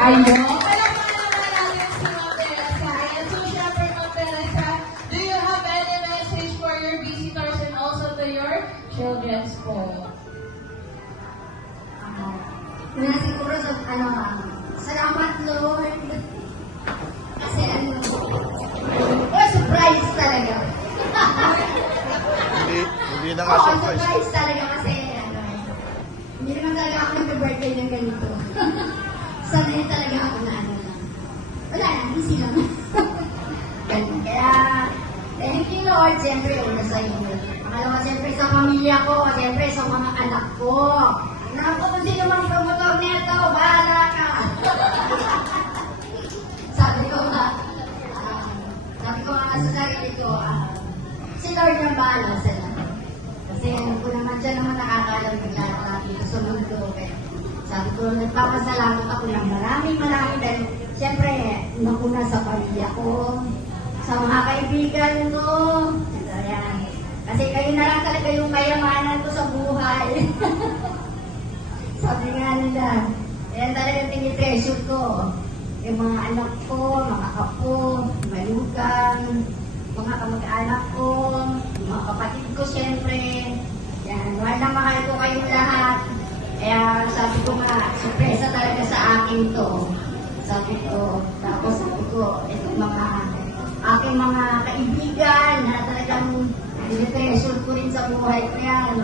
Ayun. Palakpakan naman natin si Ma'am Teresa. Ayan, so syempre, Ma'am Teresa, do you have any message for your visitors and also to your children's po? Na siguro sa salamat Lord. Kasi surprise talaga. Hindi na nga surprise. Surprise talaga kasi hindi naman talaga ako nag-birthday ng ganito. Sanay talaga ako na wala na, busy lang. Ganun. Kaya, thank you Lord, siyempre, una sa inyo. Pangalawa, siyempre sa pamilya ko, siyempre sa mga anak ko. Anak ko, kung sino mang promotor nito, bahala ka. sabi ko nga sa sarili ko, si Lord yung bahala sa lahat. Kasi alam ko naman siya naman nakakalam ng lahat dito sa mundo. Kaya sabi ko, nagpapasalamat ako ng maraming dahil siyempre, nakuna sa pamilya ko, sa mga kaibigan ko. Ayan. Kasi kayo na lang talaga yung kayamanan ko sa buhay. Sabi nga nila, yan talaga tinitreasure ko. Yung mga anak ko, mga kapo, malugang, mga kamag-anak ko, mga kapatid ko siyempre. Yan, mahal na mahal ko kayong lahat. Kaya sabi ko nga, sorpresa talaga sa akin to. Sabi ko, tapos sabi ko, itong mga aking mga kaibigan na talagang tinitreasure ko rin sa buhay ko yan.